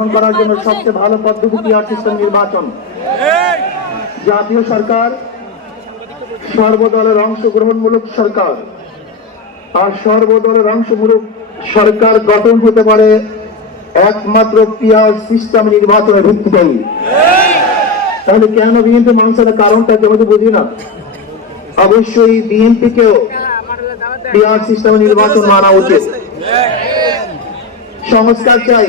করার জন্য সবচেয়ে ভালো পদ্ধতি বিহার সিস্টেম নির্বাচন। জাতীয় সরকার সর্বদলের অংশগ্রহণমূলক সরকার আর সর্বদলের অংশমূলক সরকার গঠন হতে পারে একমাত্র পিয়ার সিস্টেম নির্বাচনের ভিত্তিতেই। তাহলে কেন বিএনপি মানছে না? কারণটা কেউ বুঝি না? অবশ্যই বিএনপিকেও পিয়ার সিস্টেম নির্বাচন মানা উচিত। সংস্কার চাই।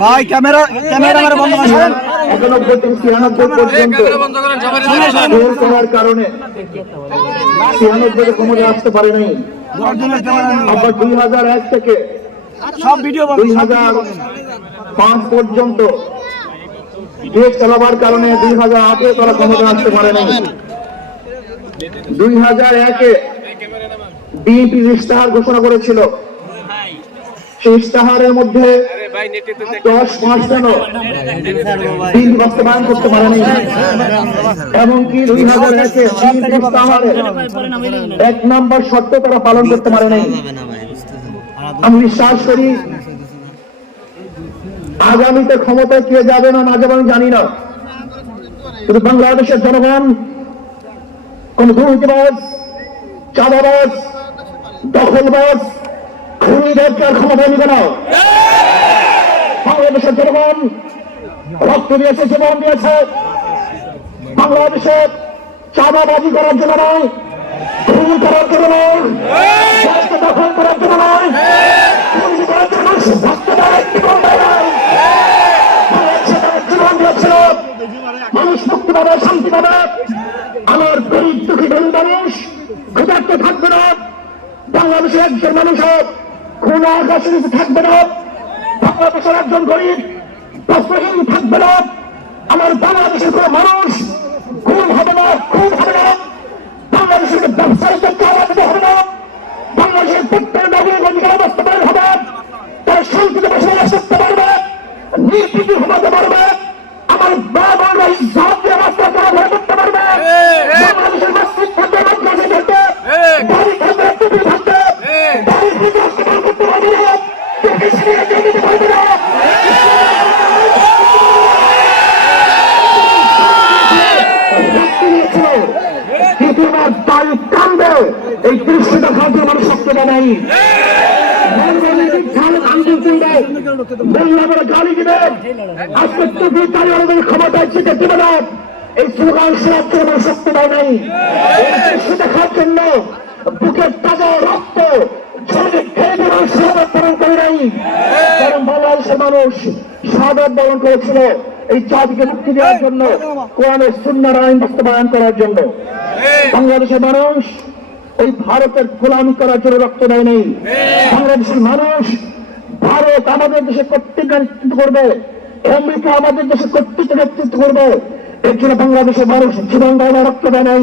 ভাই। ক্যামেরা ক্যামেরা মেরে বন্ধ করেন থেকে পর্যন্ত করার কারণে আসতে আবার দুই হাজার থেকে সব ভিডিও পর্যন্ত দেশ চালাবার কারণে দুই হাজার আটে তারা ক্ষমতা আসতে পারে নাই। দুই হাজার একে বিএনপি ইস্তাহার ঘোষণা করেছিল সেই ইস্তাহারের মধ্যে দশ পার্সেন্ট বিল বাস্তবায়ন করতে পারেনি এমনকি দুই হাজার একে নম্বর শর্ত তারা পালন করতে পারে নাই। আমি বিশ্বাস করি, আগামীতে ক্ষমতায় কে যাবে না না যাবে আমি জানি না। কিন্তু বাংলাদেশের জনগণ, কোন দুর্নীতিবাজ, চাঁদাবাজ, দখলবাজ, খুনিদেরকে আর ক্ষমতা নিবে না। বাংলাদেশের জনগণ, রক্ত দিয়েছে, জীবন দিয়েছে। বাংলাদেশের চাঁদাবাজি করার জন্য নয়, খুন করার জন্য নয় দখল করার জন্য নয় মানুষ মুক্তি পাবে, শান্তি পাবে। আমার গরিব দুঃখী গরিব মানুষ ক্ষুধার্ত থাকবে না। বাংলাদেশের একজন মানুষ কোন আকাশে থাকবে না। বাংলাদেশের একজন গরিব বস্ত্রহীন থাকবে না। আমার বাংলাদেশের কোন মানুষ খুন হবে না খুন হবে না। বাংলাদেশের ব্যবসায়ীদেরকে আওয়াজ দিতে হবে না। বাংলাদেশের প্রত্যেক নাগরিক অধিকার বাস্তবায়ন হবে। তারা শান্তিতে বসবাস করতে পারবে নির্বিঘ্ন ঘুমাতে পারবে। আমার বাবা মা ইজ্জত দিয়ে রাস্তা চলা ঘরে করতে পারবে। বাংলাদেশের মসজিদ থাকবে মাদ্রাসা থাকবে বাড়ি থাকবে টুপি থাকবে বাড়ির ভিতরে ইস্তেমাল করতে পারবে আমার বাড়ি কান্দে এই দৃশ্য দেখার জন্য মানুষ শক্ত নাই। গালি দিবে আজকে টুপি তাই আমাদের ক্ষমতায় চিতে দিবে না এই স্লোগান শোনার আমার শক্তি পায় এই দৃশ্য দেখার জন্য, বুকের তাজা রক্ত করে নাই। কারণ বাংলাদেশের মানুষ শাহাদ বরণ করেছিল এই জাতিকে মুক্তি দেওয়ার জন্য কোরআনের সুন্নার আইন বাস্তবায়ন করার জন্য। বাংলাদেশের মানুষ ওই ভারতের গোলামি করার জন্য রক্ত দেয় নেই। বাংলাদেশের মানুষ ভারত আমাদের দেশে কর্তৃত্ব নেতৃত্ব করবে আমেরিকা আমাদের দেশে কর্তৃত্ব নেতৃত্ব করবে। এর জন্য বাংলাদেশের মানুষ জীবন দেওয়া রক্ত দেয় নাই।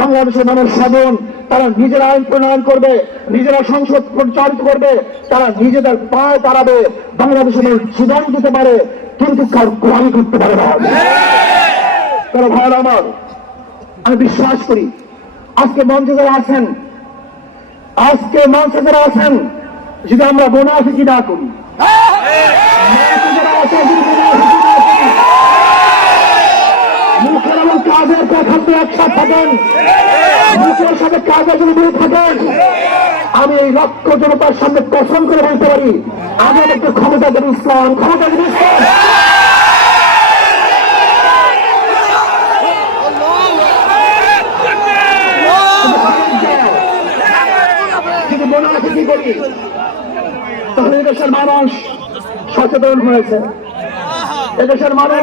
বাংলাদেশের মানুষ সাধন তারা নিজেরা আইন প্রণয়ন করবে নিজেরা সংসদ পরিচালিত করবে তারা নিজেদের পায়ে দাঁড়াবে বাংলাদেশের মানুষ জীবন দিতে পারে কিন্তু কার গোলামি করতে পারে না। তারা ভাইয়ের আমার? আমি বিশ্বাস করি আজকে মঞ্চে যারা আছেন আজকে মঞ্চে যারা আছেন যদি আমরা মুনাফিকি না করি, মুখের কাজের কথা তো একসাথ থাকেন মুখের সাথে কাজের যদি দূরে থাকেন। আমি এই লক্ষ জনতার সামনে কসম করে বলতে পারি আমি একটু ক্ষমতা দেব ইসলাম, ক্ষমতা দেব ইসলাম। মানুষ সচেতন হয়েছে। এদেশের মানুষ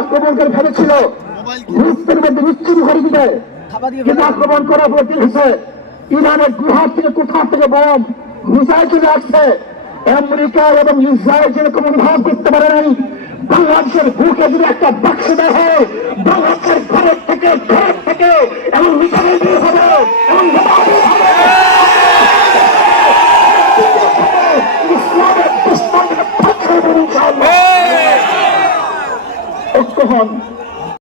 আক্রমণ মধ্যে করে দিবে কিন্তু আক্রমণ করার পর কি হয়েছে? ইরানের থেকে থেকে মিসাইল চলে আসছে। আমেরিকা এবং ইসরায়েল যেরকম অনুভব করতে পারে নাই। বাংলাদেশের বুকে যদি একটা বাক্স দেওয়া হয়, বাংলাদেশের ঘরের থেকে থেকে এবং হবে এবং one.